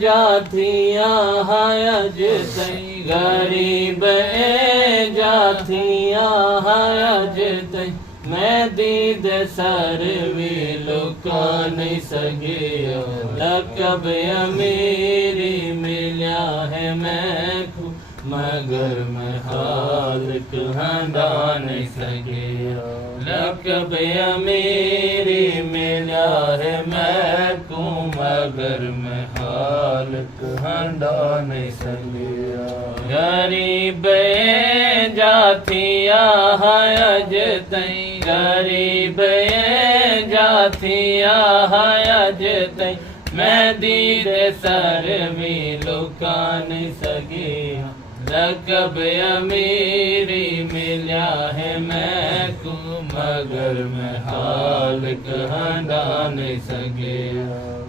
जाथिया हज तई गरीब जाथिया हज तई मैं दीद सर भी लुका नहीं सके लकब अमीरी मिला है मैं को मगर मैं हाल कहना नहीं सके लकब अमीरी मिला है मैं को मगर मैं हाल कहना नहीं सके गरीब जाथिया हज तई गरीब जाथिया हज तई मैं दीद सर भी लुका नहीं सके लकब अमीरी मिला है मैं को मगर मैं हाल कहना नहीं सके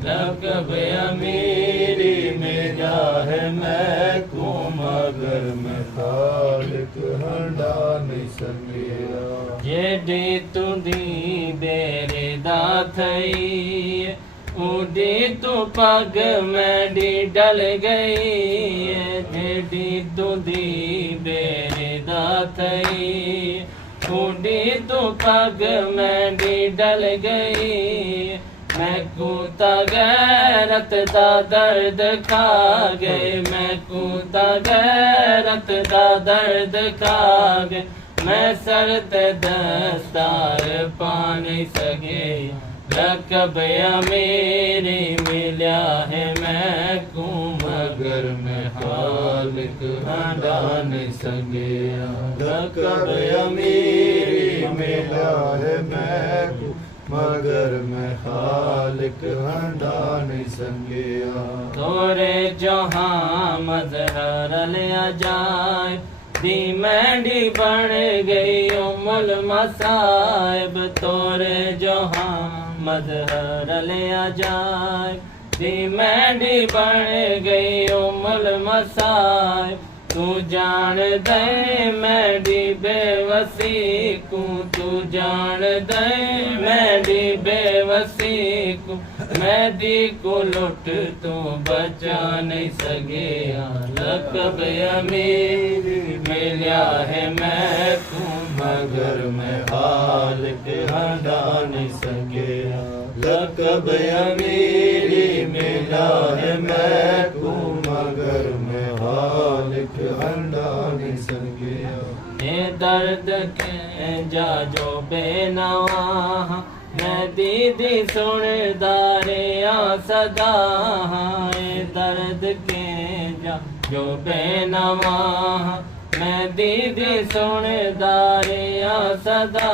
लकब अमीरी मिला है मैं को मगर मैं हाल कहना नहीं सके जेडी तुंदी बेरे दा थई उड़ी तू पग मेरी डल गई जेडी तुदी बेरे दा थई उड़ी तू पग मेरी डल गई मैं कूता गैरत दा दर्द खा गए मैं कूता गैरत दा दर्द खा गए मैं सर ते दस्तार पा नहीं सके लकब अमीरी मिला है मैं को मगर मैं हाल कहना नहीं सके लकब अमीरी मिला है मैं को मगर मैं हाल कहना नहीं सके तोरे जहाँ मजहर लिया जाए दी मैंडी बन गई उमल मसाइब तोरे जहाँ मजहर लिया जाए दी मैंडी बन गई उमल मसाइब तू जान दे मैंडी बेवसी को तू जान दे मैंडी बेवसी को मैं दी को लुट तू बचा नहीं सके लकब अमीरी मिला है मैं को मगर मैं हाल कहना नहीं सके लकब अमीरी मिला है मैं को मगर मैं हाल कहना नहीं सके ये दर्द के जा जो बेनवा मैं दीदी सुन दारे सदा ये दर्द के जा जो बेनवा मैं दीदी सुन दारे सदा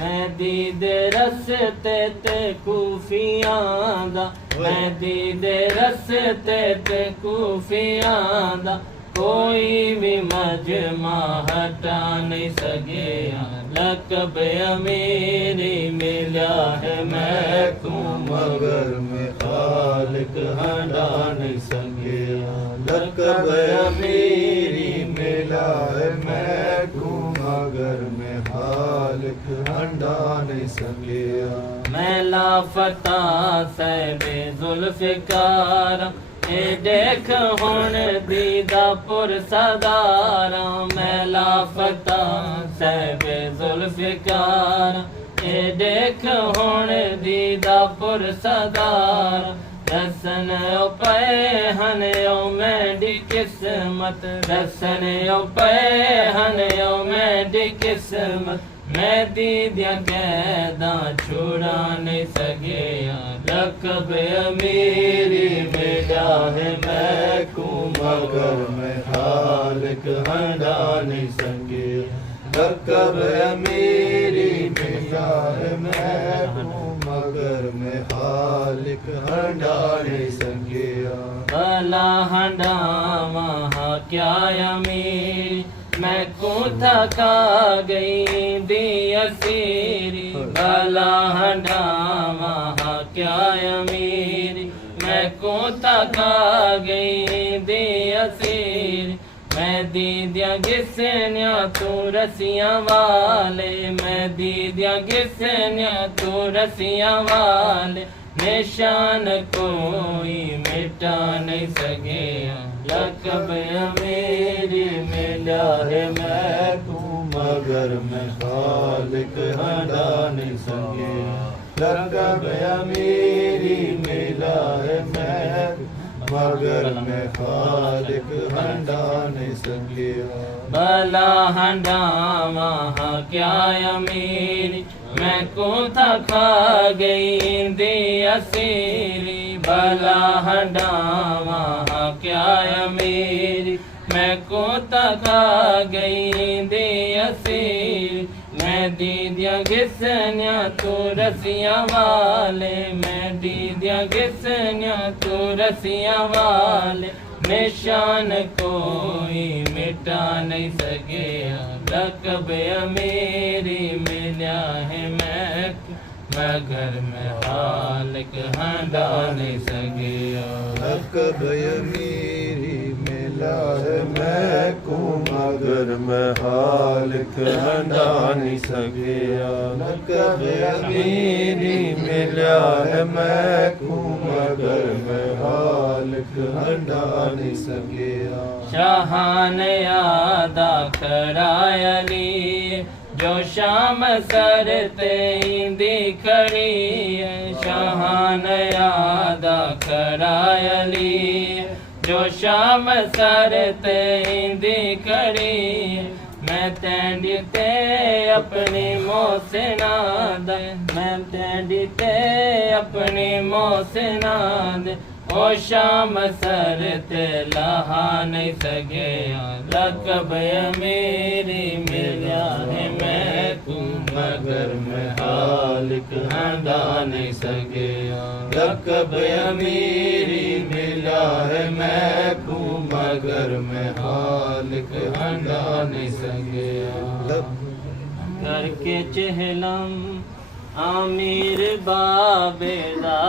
मैं दीद रस्ते ते कूफियां दा मैं दीद रस्ते ते कूफियां दा कोई भी मजमा हटा नहीं सके लकब अमीरी मिला है मैं को मगर मैं हाल कहना नहीं सके लकब अमीरी मिला है मैं को मगर मैं हाल कहना नहीं सके मैं लाफता से बेजुल्फ़िकार ए देख हुण दीदा पुर सदारा मैं लाफता से बेजुल्फ़िकार ए देख हुण दीदा पुर सदारा दसन पे हन मेरी किस्मत दसन पे हन मेरी किस्मत मैं दीदिया कैदा छुड़ा नहीं सके लकब अमीरी मिला है मैं को मगर मैं हाल कहना नहीं सके लकब अमीरी मिला है मैं को मगर मैं हाल कहना नहीं सके भला हंडा वहाँ क्या अमीरी मैं को थका गई दी असीरी भला हंडा वहाँ क्या अमीरी मैं को थका गई दी असीरी मैं दीदिया गिसन्या तू रसिया वाले मैं दीदिया गिसन्या तू रसिया वाले निशान को मिटा नहीं सके लक़ब अमीरी मिला है मैं तू मगर मैं खालिक हटा नहीं सके लक़ब अमीरी मिला है मैं मगर मैं खालिक हटा नहीं सके भला हंडावा क्या अमीरी मैं को था खा गई दी असीरी भला हंडावा क्या अमीरी मैं को था खा गई दी असीरी मैं दीदिया घिसनिया तू रसिया वाले मैं दीदिया घिसनिया तू रसिया वाले निशान कोई मिटा नहीं सके लक़ब अमीरी मिला है मैं मगर मैं खालिक हटा नहीं सके लक़ब अमीरी मिला है मैं को मगर मैं खालिक हटा नहीं सके लक़ब अमीरी मिला है मैं को मगर मैं खालिक हटा नहीं सके शाहान यादा खड़ाय अली जो शाम सर ते इंदी खड़ी है शाहान यादा खड़ाय अली जो शाम सर ते इंदी खड़ी मैं तेंडी ते अपनी मोह से नाद मैं तेंडी ते अपनी मोह से नाद ओ शाम सर ते लहा नहीं सके लक़ब अमीरी मिला है मैं तू मगर मैं खालिक हटा नहीं सके लक़ब अमीरी मिला है मैं तू मगर मैं खालिक हटा नहीं सके करके चहलम आमिर बाबेदा।